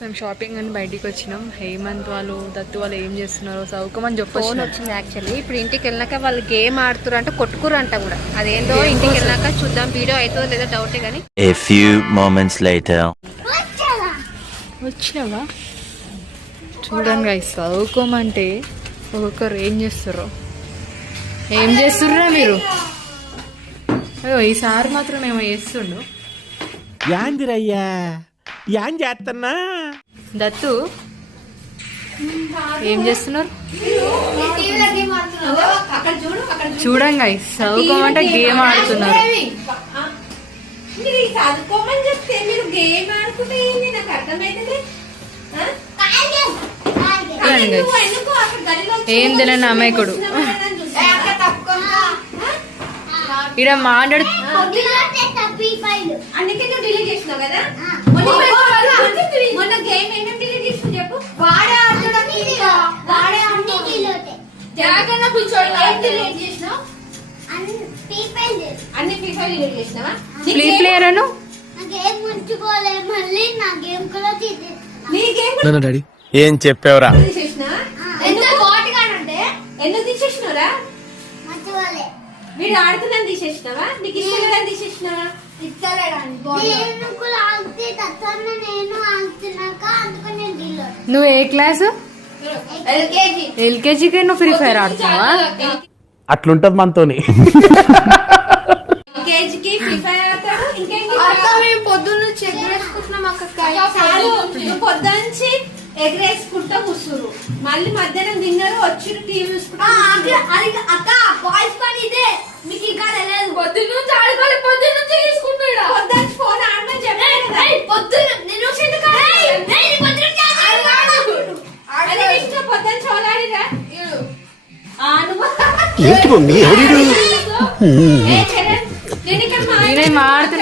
మేము షాపింగ్ అని బయటికి వచ్చినాం. హేమంత్ వాళ్ళు దత్తు వాళ్ళు ఏం చేస్తున్నారో చదువుకోమని ఫోన్ చెప్పొచ్చు వచ్చింది యాక్చువల్లీ ఇప్పుడు ఇంటికి వెళ్ళినాక వాళ్ళు గేమ్ ఆడుతున్నారు అంటే కొట్టుకురు అంట కూడా. అదేందో ఇంటికి వెళ్ళినాక చూద్దాం వీడియో అవుతుందో లేదో డౌటే కానీ. A few moments later. వచ్చినావా? చూడండి guys చదువుకోమంటే ఒక్కొక్కరు ఏం చేస్తారో ఏం చేస్తుర్రా మీరు? అయ్యో ఈసారి మాత్రం ఏమో చేస్తుండు. యాందిరయ్యా యాన్ చేస్తున్నా దత్తు ఏం చేస్తున్నారు? చూడండి guys చదువుకోమంటే గేమ్ ఆడుతున్నారు. చదువుకోమని చెప్తే మీరు గేమ్ ఆడుకుంటే ఏం తినని అమాయకుడు. ఈడ మాట్లాడు. అందుకే నువ్వు డిలీట్ చేసినావు కదా? మొన్న మొన్న- మొన్న గేమ్ ఏమేమి డిలీట్ చేసినావు చెప్పు? వాడే ఆడడం వాడే జాగ్రత్త కూర్చోడు. ఏం డిలీట్ చేసినావు? అన్ని ఫ్రీ ఫైర్ డిలీట్ చేసినావా? ఫ్రీ ప్లేయర్ అను? డాడీ. ఏం చెప్పావురా? వీడు ఆడుతున్నాను తీసేసినావా? నీకు ఇష్టం తీసేసినావా? నువ్వు ఏ క్లాస్? ఎల్కేజీ. ఎల్కేజీకి నువ్వు ఫ్రీ ఫైర్ ఆడుతున్నావా? అట్లుంటది మనతోని కేజీకి ఫ్రీ ఫైర్ ఆడతాడు ఇంకేం మేము పొద్దున్న చెక్ చేసుకుంటున్నాం అక్క. పొద్దుంచి ఎగరేసుకుంటా కూర్చురు మళ్ళీ మధ్యాహ్నం తిన్నారు వచ్చి టీవీ చూసుకుంటా అక్క బాయ్స్ పని ఇదే. మీకు ఇంకా తెలియదు. పొద్దున్న నుంచి ఆడుకోవాలి పొద్దున్న నుంచి తీసుకుంటాడు పొద్దున్న ఫోన్ ఆడమని చెప్పాను కదా. పొద్దున్న నేను పొద్దున్న చోలాడిరా ఏంటి మమ్మీ? ఎవడు నేను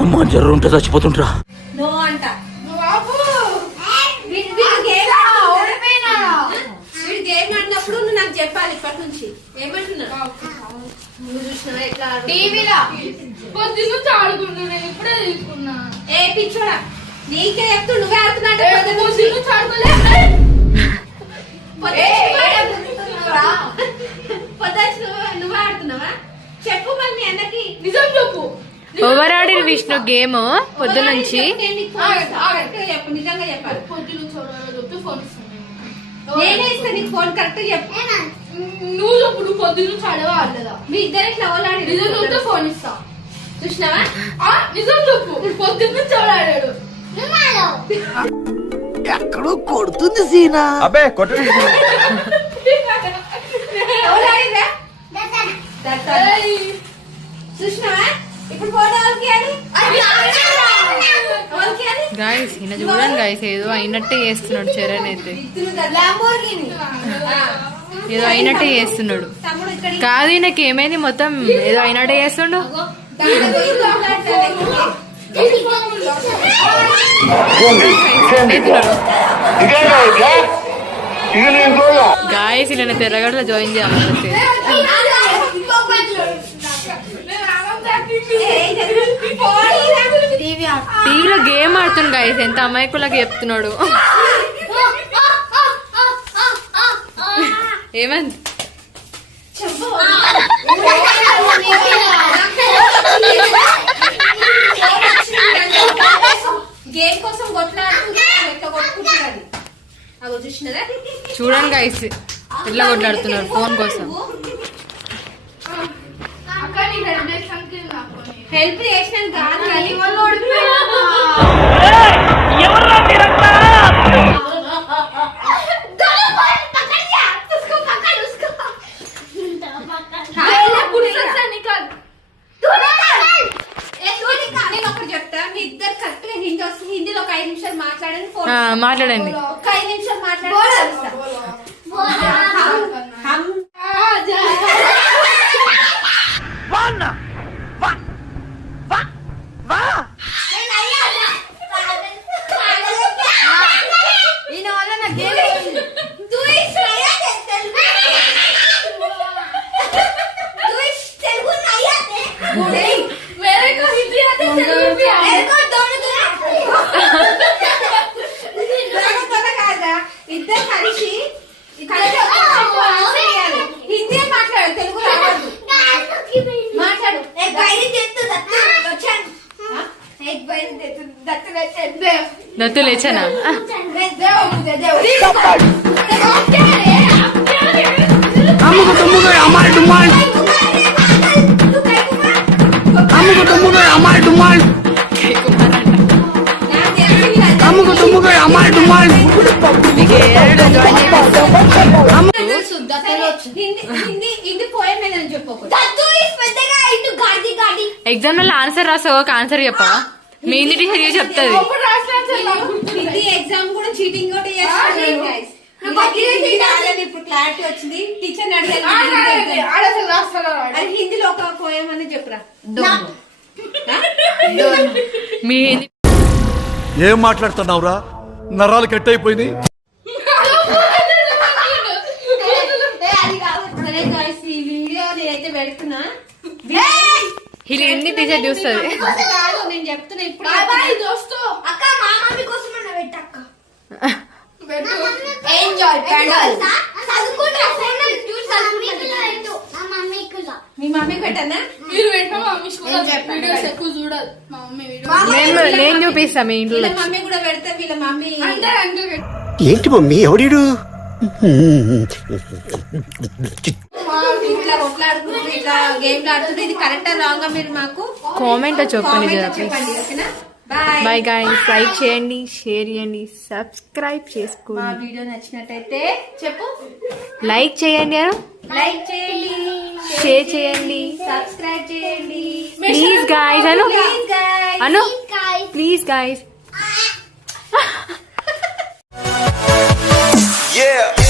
అమ్మా జర్ర ఉంటే చచ్చిపోతుంటరా నో అంట. వీడు వీడు గేమ్ వీడు గేమ్ ఆడినప్పుడు నువ్వు నాకు చెప్తూ నువ్వే నువ్వు నువ్వే ఆడుతున్నావా? చెప్పు మరి మీ అన్నకి. నిజం చెప్పు. ఓవర్ విష్ణు గేమ్ పొద్దు నుంచి నేను ఫోన్ ఇస్తా. చెప్పు నీకు ఫోన్ కరెక్ట్ నువ్వు నుంచి ఆడలేదా మీ ఇద్దరు ఇట్లా ఓలాడి నిజం చెప్తే ఫోన్ ఇస్తా. చూసినావా? నిజం నుంచి ఎక్కడో కొడుతుంది సీనా. అబ్బే కొట్టు. గాయస్ ఈయన చూడండి గాయస్ ఏదో అయినట్టే చేస్తున్నాడు చరణ్ అయితే. ఏదో అయినట్టే చేస్తున్నాడు. కాదు ఈయనకి ఏమైంది మొత్తం? ఏదో అయినట్టే చేస్తుండు. గాయస్ ఇలా తెరగడలో జాయిన్ చేయాలి. టీవీలో గేమ్ ఆడుతుంది గాయస్ ఎంత అమాయకులకు చెప్తున్నాడు. ఏమంది గేమ్ కోసం చూడండి గాయస్ ఎట్లా కొట్లాడుతున్నారు ఫోన్ కోసం. హెల్ప్ చేసినాను కాదు మాట్లాడండి ఒక ఐదు నిమిషాలు మాట్లాడండి. నా తెలియదు అమ్ముకు తుమ్ముకు అమ్మాయి డుమ్మాయి తెలుసు దత్తులో హిందీ హిందీ హిందీ పోయం ఏదని చెప్పు దత్తు ఇస్ పెద్దగా ఇటు గాడి గాడి. ఎగ్జామ్లో ఆన్సర్ రాసావు ఒక ఆన్సర్ చెప్పా మీ హిందీ టీచర్ చెప్తుంది హిందీ ఎగ్జామ్ కూడా చీటింగ్ కూడా ఇప్పుడు క్లారిటీ వచ్చింది. టీచర్ హిందీలో ఒక పోయం అని చెప్పురా. మీ ఏం మాట్లాడుతున్నావురా? నరాలు కట్ పెడుతున్నా. ఇది హిందీ టీచర్ చూస్తుంది నేను చెప్తున్నా ఇప్పుడు దోస్తు. అక్క మా మమ్మీ కోసం అన్న పెట్టక్క ఎంజాయ్ చదువుకుంటా మా మమ్మీకి మీ మమ్మీకి పెట్టనా? మీరు వెంటనే మమ్మీ వీడియోస్. ఎక్కువ చూడదు. మా మమ్మీ వీడియో నేను నేను చూపిస్తా మీ ఇంట్లో. మమ్మీ కూడా పెడితే వీళ్ళ మమ్మీ అంటే అంటే ఏంటి మమ్మీ? ఎవడీడు ఇట్లా కొట్లాడుకుంటూ ఇట్లా గేమ్ ఆడుతుంటే ఇది కరెక్టా రాంగా మీరు మాకు కామెంట్ చెప్పండి చెప్పండి ఓకేనా? బాయ్ గాయ్స్ లైక్ చేయండి షేర్ చేయండి సబ్స్క్రైబ్ మా చేసుకోండి వీడియో నచ్చినట్టయితే చెప్పు. లైక్ చేయండి లైక్ చేయండి షేర్ చేయండి. సబ్స్క్రైబ్ చేయండి. Please guys Anu Anu please guys Yeah.